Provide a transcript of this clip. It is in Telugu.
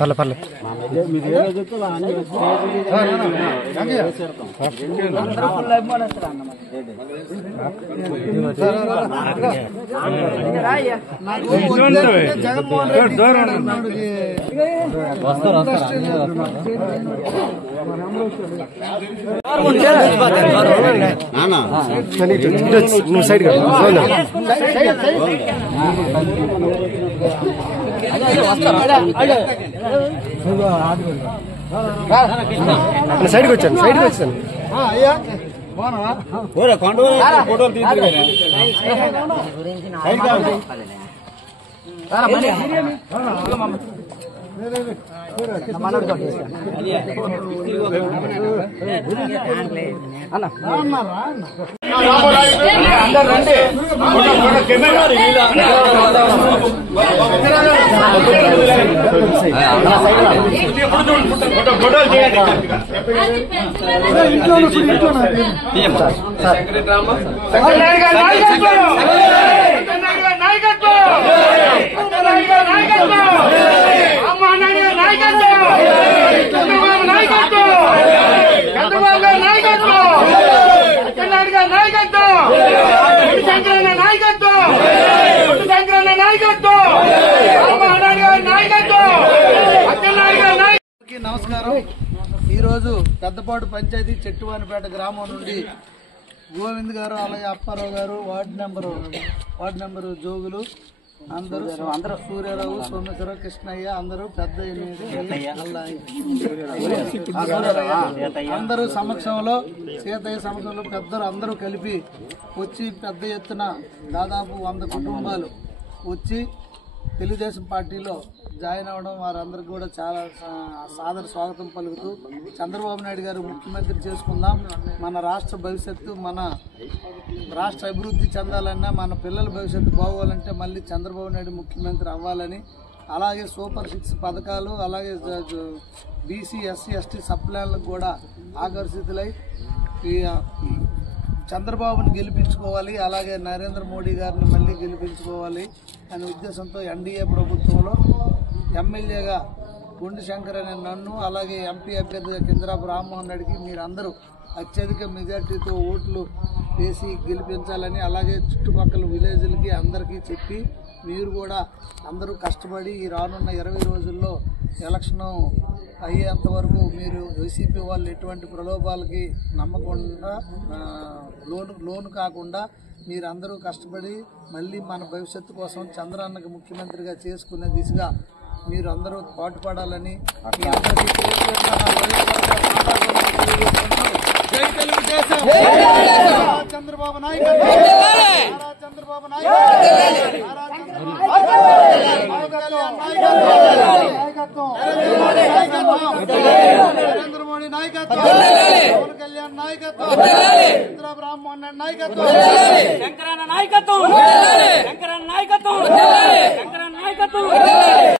పర్లే పర్లే నువ్వు సైడ్ సైడ్కి వచ్చాను ఫోటోలు నమస్కారం. ఈరోజు పెద్దపాడు పంచాయతీ చెట్టువానిపేట గ్రామం నుండి గోవింద్ గారు అలాగే అప్పారావు గారు వార్డు నెంబరు జోగులు అందరూ సూర్యారావు సోమేశ్వరరావు కృష్ణయ్య అందరూ పెద్ద అందరూ సమక్షంలో సీతయ్య సమక్షంలో పెద్దలు అందరూ కలిపి వచ్చి పెద్ద ఎత్తున దాదాపు 100 కుటుంబాలు వచ్చి తెలుగుదేశం పార్టీలో జాయిన్ అవ్వడం వారందరికీ కూడా చాలా సాదర స్వాగతం పలుకుతూ చంద్రబాబు నాయుడు గారు ముఖ్యమంత్రి చేసుకుందాం, మన రాష్ట్ర భవిష్యత్తు మన రాష్ట్ర అభివృద్ధి చెందాలన్నా మన పిల్లల భవిష్యత్తు బాగోవాలంటే మళ్ళీ చంద్రబాబు నాయుడు ముఖ్యమంత్రి అవ్వాలని, అలాగే సూపర్ 6 పథకాలు అలాగే బీసీ ఎస్సీ ఎస్టీ సప్లాన్లకు కూడా ఆకర్షితులై చంద్రబాబుని గెలిపించుకోవాలి, అలాగే నరేంద్ర మోడీ గారిని మళ్ళీ గెలిపించుకోవాలి అనే ఉద్దేశంతో ఎన్డీఏ ప్రభుత్వంలో ఎమ్మెల్యేగా గుండు శంకర్ అనే నన్ను అలాగే ఎంపీ అభ్యర్థిగా కింజరాపు రామ్మోహన్ రెడ్డికి మీరందరూ అత్యధిక మెజార్టీతో ఓట్లు వేసి గెలిపించాలని, అలాగే చుట్టుపక్కల విలేజ్లకి అందరికీ చెప్పి మీరు కూడా అందరూ కష్టపడి ఈ రానున్న 20 రోజుల్లో ఎలక్షన్ అయ్యేంత వరకు మీరు వైసీపీ వాళ్ళు ఎటువంటి ప్రలోభాలకి నమ్మకుండా లోను కాకుండా మీరందరూ కష్టపడి మళ్ళీ మన భవిష్యత్తు కోసం చంద్రన్నకి ముఖ్యమంత్రిగా చేసుకునే దిశగా మీరు అందరూ పాటుపడాలని మీ అందరికీ జై తెలుగుదేశం, చంద్రబాబు నాయుడు, చంద్రబాబు నాయుడు, నరేంద్ర మోడీ నాయకత్వం, పవన్ కళ్యాణ్ నాయకత్వం, చంద్రబాబు రామ్మోహన్ రెడ్డి నాయకత్వం, శంకరన్న నాయకత్వం, శంకరన్న నాయకత్వం, శంకరన్న నాయకత్వం.